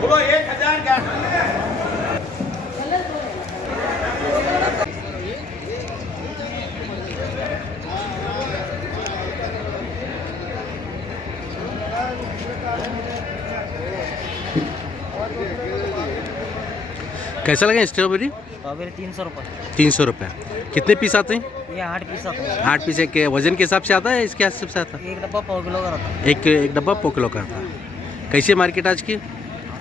बोलो 1000 का। कैसा लगे स्ट्रॉबेरी? स्ट्रॉबेरी 300 रुपये। 300 रुपये। कितने पीस आते हैं? ये 8 पीस आता है। 8 पीस एक वजन के हिसाब से आता है, इसके हिसाब से आता है? एक डब्बा 1.5 किलो का रहता है। एक डब्बा 1.5 किलो का आता है। कैसी है मार्केट आज की? आज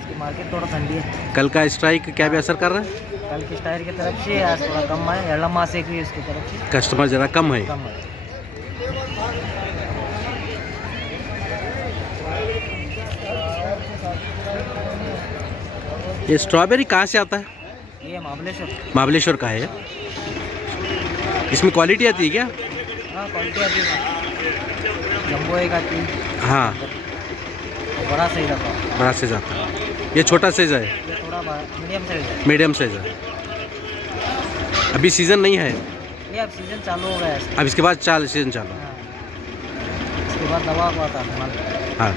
की मार्केट थोड़ा ठंडी है। कल का स्ट्राइक क्या भी असर कर रहा है? कल की स्टाइल की तरफ से आज थोड़ा कम है। एड़ा मास एक भी इसकी तरफ से कस्टमर ज़रा कम है। कम है। ये स्ट्रॉबेरी कहाँ से आता है? ये महाबलेश्वर। महाबलेश्वर का है। इसमें क्वालिटी आती है क्या? हाँ क्वालिटी आती है। जम्बो एक आती है। हाँ, बड़ा साइज आता है। बड़ा साइज आता है। ये छोटा साइज है? ये थोड़ा मीडियम साइज है। मीडियम साइज है। अभी सीज़न नहीं है? ये अब सीजन चालू हो गया है। अब इसके बाद सीज़न चालू। हाँ। इसके बाद दवा को आता है माल। हाँ।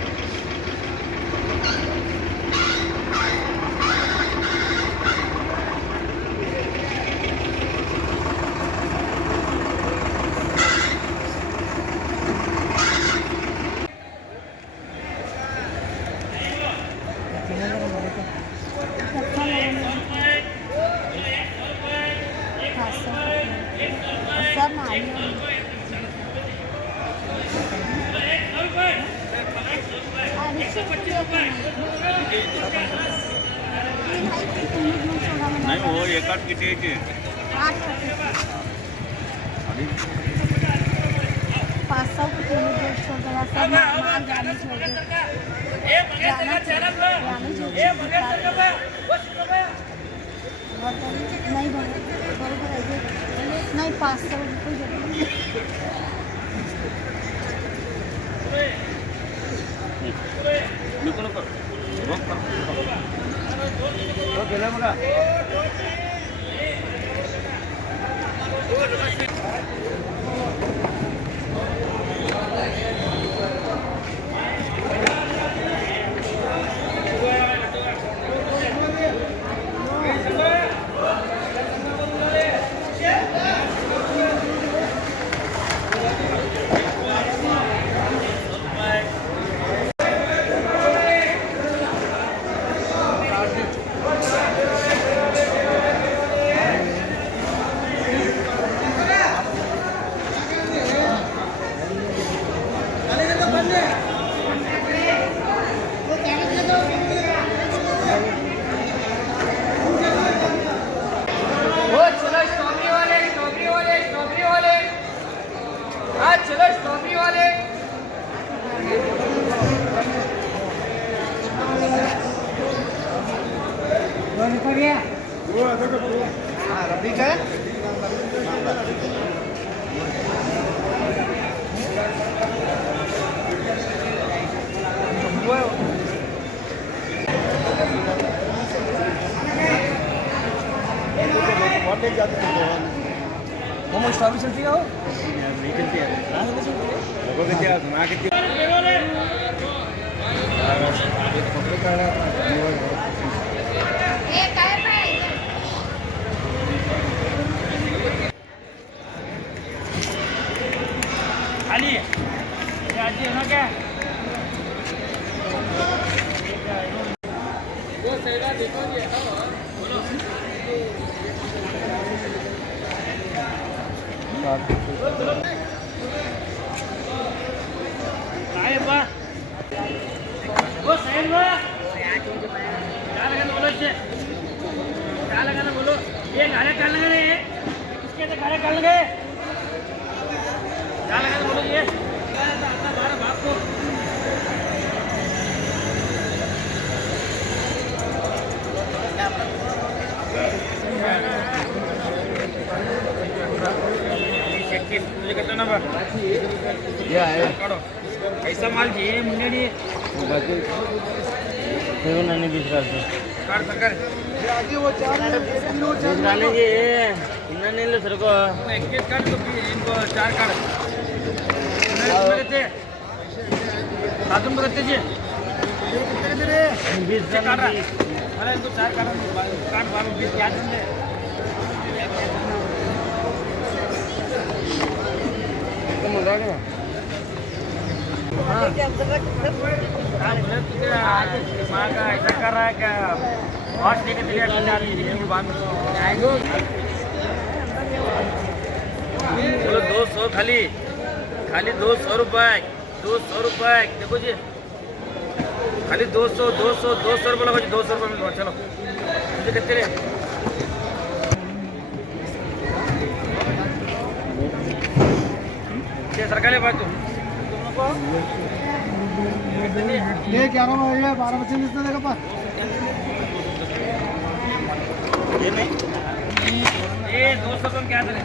नहीं वो एक आठ की टेज 500 की कीमत 150 जरा सब माल जाने छोड़ दे नहीं बरोबर आहे नहीं 500 रुपये नको नको रोक कर तो गेला बघा मोमो स्ट्रॉबेरी चलती है वो? नहीं चलती है लोगों के क्या घुमा के खाली आज ना क्या वो सैला देखो ये बोलो काय बा वो सैल बा क्या लगाना बोलो इससे क्या लगाना बोलो ये गाने कर लगे रे इसके तो गाने कर लगे क्या लगाना बोलो ये अपना बारह बाप को तुझे कितना ना या है कैसा माल चाहिए मुन्ने देखो नानी 20 से कार सरकार वो 4 डालेंगे इतना नहीं लो सर को 21 कार्ड तो इनको 4 कार्ड अजून बघत त्याचे 20 काढ रहा अरे तू 4 काढ काढ बाबा 20 क्या दिन दे तुम मजा आ माँ का ऐसा कर रहा है क्या वॉश देने के लिए चलो 200 खाली खाली 200 रुपये 200 रुपये देखो जी खाली 200 रुपये लगो जी 200 रुपये मिल चलो मुझे कितने रे सरकार बात तू ये 11 बजे 12 बजे दिसतं का पा ये 200 रुपये क्या चले